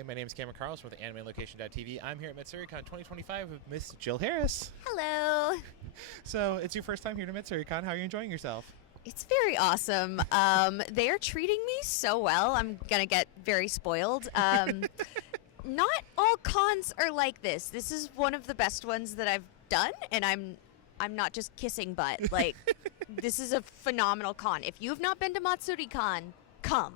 Hi, my name is Cameron Carlson with AnimeLocation.tv. I'm here at Matsuricon 2025 with Miss Jill Harris. Hello. So, it's your first time here to Matsuricon. How are you enjoying yourself? It's very awesome. They are treating me so well. I'm going to get very spoiled. Not all cons are like this. This is one of the best ones that I've done, and I'm not just kissing butt. Like, this is a phenomenal con. If you have not been to Matsuricon, come.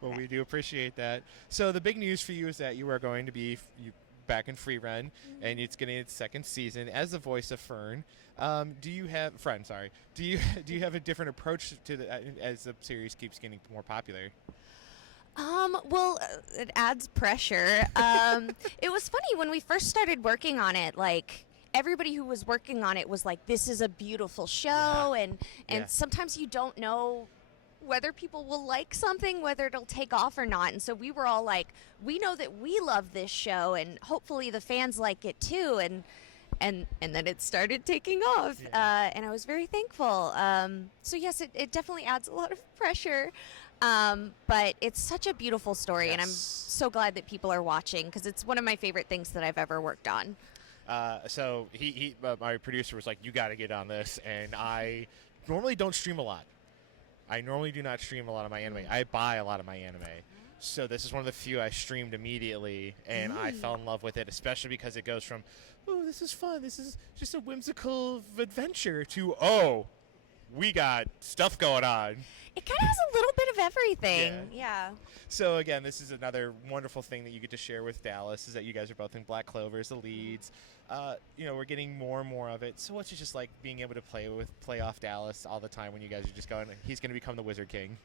Well, we do appreciate that. So, the big news for you is that you are going to be back in Free Run, and it's getting its second season as the voice of Fern. Do you have Do you have a different approach to as the series keeps getting more popular? Well, it adds pressure. It was funny when we first started working on it, like, everybody who was working on it was like, this is a beautiful show, and sometimes you don't know whether people will like something, whether it'll take off or not. And so we were all like, we know that we love this show, and hopefully the fans like it too. And then it started taking off, and I was very thankful. So yes, it definitely adds a lot of pressure, but it's such a beautiful story, and I'm so glad that people are watching, because it's one of my favorite things that I've ever worked on. So my producer was like, you got to get on this, and I normally don't stream a lot. I normally do not stream a lot of my anime. I buy a lot of my anime. So this is one of the few I streamed immediately, and I fell in love with it, especially because it goes from, oh, this is fun, this is just a whimsical adventure, to, oh, we got stuff going on. It kind of has a little bit of everything. Yeah. So again, this is another wonderful thing that you get to share with Dallas, is that you guys are both in Black Clover as the leads. We're getting more and more of it. So what's it just like being able to play off Dallas all the time when you guys are just going, he's going to become the Wizard King?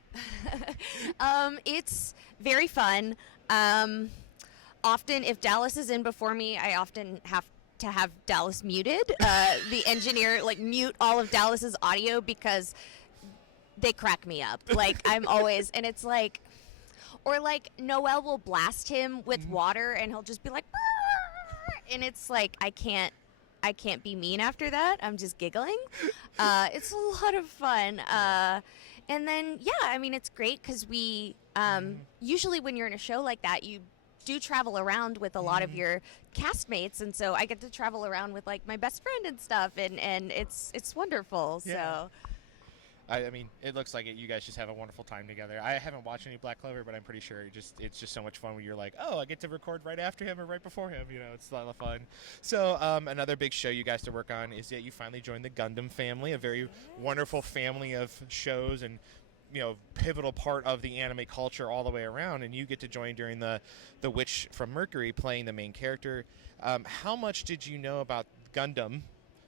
It's very fun. Often, if Dallas is in before me, I often have to have Dallas muted. The engineer mute all of Dallas's audio, because they crack me up. I'm always, and it's like, or Noel will blast him with water, and he'll just be like, and it's like, I can't be mean after that. I'm just giggling. It's a lot of fun. And then, it's great, because we, usually when you're in a show like that, you do travel around with a lot of your castmates, and so I get to travel around with my best friend and stuff, and it's wonderful. Yeah. So it looks like you guys just have a wonderful time together. I haven't watched any Black Clover, but I'm pretty sure it's just so much fun when you're like, oh, I get to record right after him or right before him. It's a lot of fun. So another big show you guys to work on is that you finally joined the Gundam family, a very wonderful family of shows and pivotal part of the anime culture all the way around, and you get to join during the Witch from Mercury, playing the main character. How much did you know about Gundam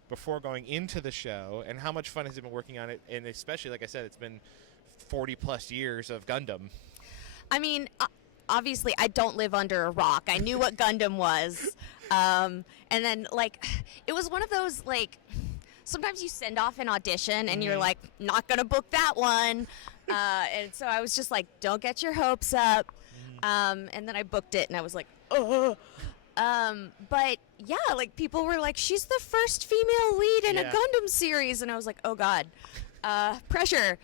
before going into the show, and how much fun has it been working on it? And especially, like I said, it's been 40 plus years of Gundam. Obviously, I don't live under a rock. I knew what Gundam was, and then it was one of those sometimes you send off an audition and you're like, not gonna book that one, and so I was just like, don't get your hopes up, and then I booked it, and I was like, oh. But yeah, people were like, she's the first female lead in a Gundam series, and I was like, oh god, pressure.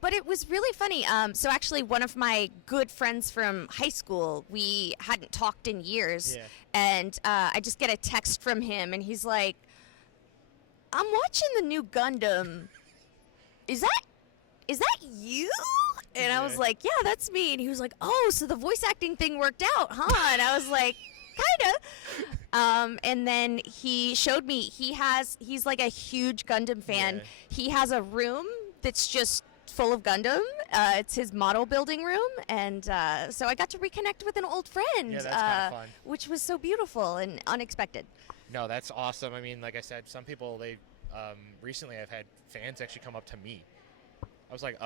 But it was really funny. So actually, one of my good friends from high school, we hadn't talked in years, and I just get a text from him, and he's like, I'm watching the new Gundam. Is that you? And I was like, yeah, that's me. And he was like, oh, so the voice acting thing worked out, huh? And I was like, kinda. And then he showed me, he's like a huge Gundam fan. Yeah. He has a room that's just full of Gundam. It's his model building room, and so I got to reconnect with an old friend. Yeah, that's kind of fun. Which was so beautiful and unexpected. No, that's awesome. Like I said, some people, recently I've had fans actually come up to me. I was like,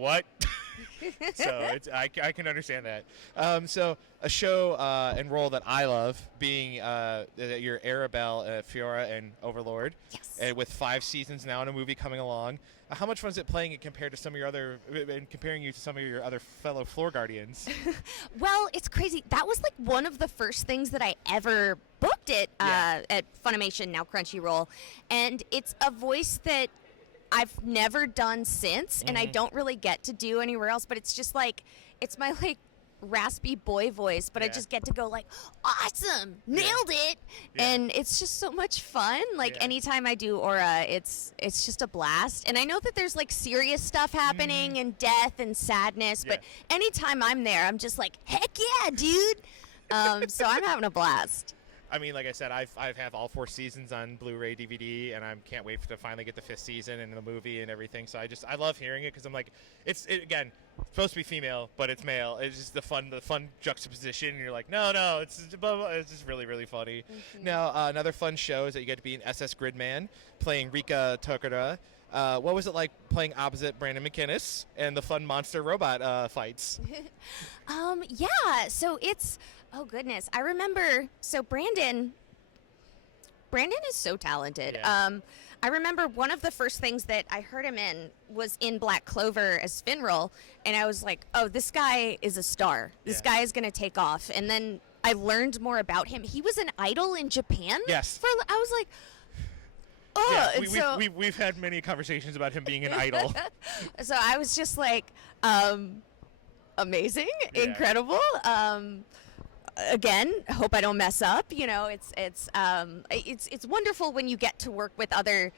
what? So I can understand that. So a show and role that I love, being your Arabelle, Fiora, and Overlord. Yes. And with 5 seasons now and a movie coming along, how much fun is it playing it compared to some of your other, and comparing you to some of your other fellow Floor Guardians? Well, it's crazy. That was one of the first things that I ever booked at Funimation, now Crunchyroll, and it's a voice that I've never done since, and I don't really get to do anywhere else, but it's just it's my raspy boy voice, but I Yeah. just get to go like, awesome, nailed it, Yeah. and it's just so much fun. Like Yeah. anytime I do Aura, it's just a blast. And I know that there's like serious stuff happening and death and sadness, but anytime I'm there, I'm just like, heck yeah, dude. So I'm having a blast. I mean, like I said, I have all 4 seasons on Blu-ray DVD, and I can't wait to finally get the 5th season and the movie and everything. So I love hearing it because I'm like, again, supposed to be female, but it's male. It's just the fun juxtaposition. And you're like, no, it's just really, really funny. Now, another fun show is that you get to be an SS Gridman playing Rika Tokura. What was it like playing opposite Brandon McInnes and the fun monster robot fights? Yeah, so it's, oh goodness, I remember, so Brandon is so talented. Yeah. I remember one of the first things that I heard him in was in Black Clover as Finral, and I was like, oh, this guy is a star. This guy is going to take off. And then I learned more about him. He was an idol in Japan. Yes. I was like, oh. Yeah, we've had many conversations about him being an idol. So I was just like, amazing, incredible. Again, hope I don't mess up. You know, it's wonderful when you get to work with other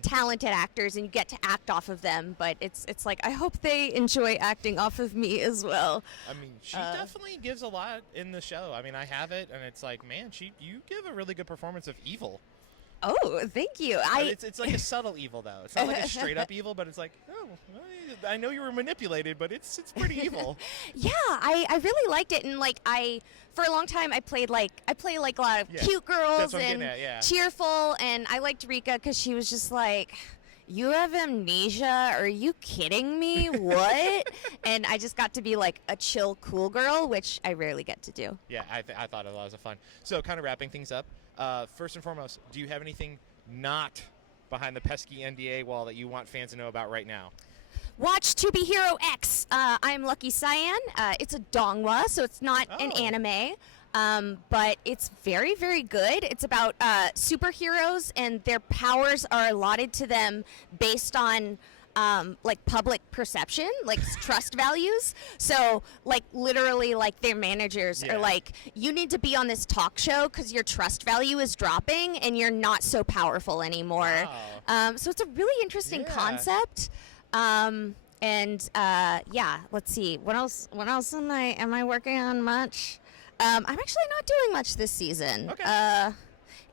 talented actors and you get to act off of them. But it's like I hope they enjoy acting off of me as well. I mean, she definitely gives a lot in the show. I mean, I have it, and it's like, man, you give a really good performance of evil. Oh, thank you. It's like a subtle evil, though. It's not like a straight up evil, but it's like, oh, I know you were manipulated, but it's pretty evil. Yeah, I really liked it, and like for a long time I play like a lot of cute girls and cheerful, and I liked Rika because she was just like, you have amnesia? Are you kidding me? What? And I just got to be like a chill, cool girl, which I rarely get to do. Yeah, I thought it was fun. So kind of wrapping things up, first and foremost, do you have anything not behind the pesky NDA wall that you want fans to know about right now? Watch To Be Hero X. I'm Lucky Cyan. It's a donghua, so it's not an anime. But it's very, very good. It's about superheroes, and their powers are allotted to them based on like public perception, like trust values. So like literally like their managers are like, you need to be on this talk show because your trust value is dropping and you're not so powerful anymore. Wow. So it's a really interesting concept. Let's see. What else am I working on much? I'm actually not doing much this season. Okay.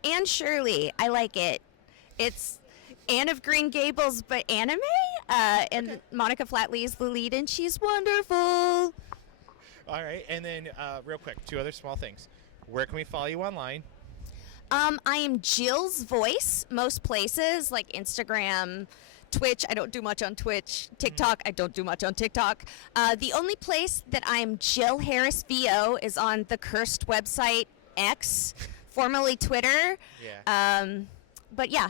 Anne Shirley, I like it. It's Anne of Green Gables, but anime. And Monica Flatley is the lead, and she's wonderful. All right, and then real quick, 2 other small things. Where can we follow you online? I am Jill's Voice most places, like Instagram, Twitch. I don't do much on Twitch. TikTok. I don't do much on TikTok. The only place that I'm Jill Harris VO is on the cursed website X, formerly Twitter. Yeah. But yeah,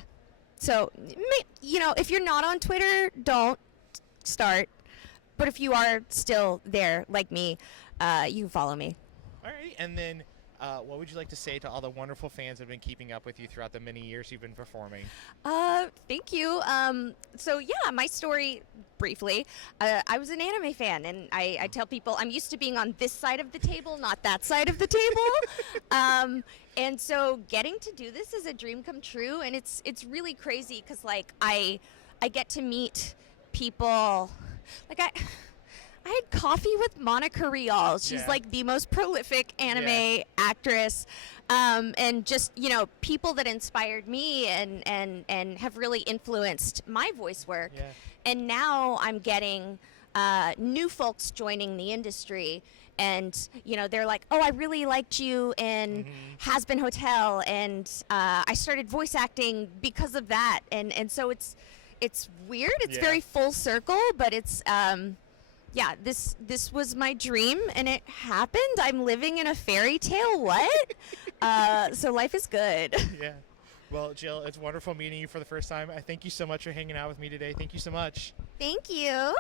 so if you're not on Twitter, don't start. But if you are still there, like me, you can follow me. All right, and then what would you like to say to all the wonderful fans that have been keeping up with you throughout the many years you've been performing? Thank you. So yeah, my story, briefly, I was an anime fan, and I tell people I'm used to being on this side of the table, not that side of the table. And so getting to do this is a dream come true, and it's really crazy because like I get to meet people, like I had coffee with Monica Rial. She's like the most prolific anime actress, and just people that inspired me and have really influenced my voice work. Yeah. And now I'm getting new folks joining the industry, and they're like, oh, I really liked you in Has Been Hotel, and I started voice acting because of that, and so it's weird. It's very full circle, but it's this was my dream, and it happened. I'm living in a fairy tale. What? So life is good. Yeah. Well, Jill, it's wonderful meeting you for the first time. I thank you so much for hanging out with me today. Thank you so much. Thank you.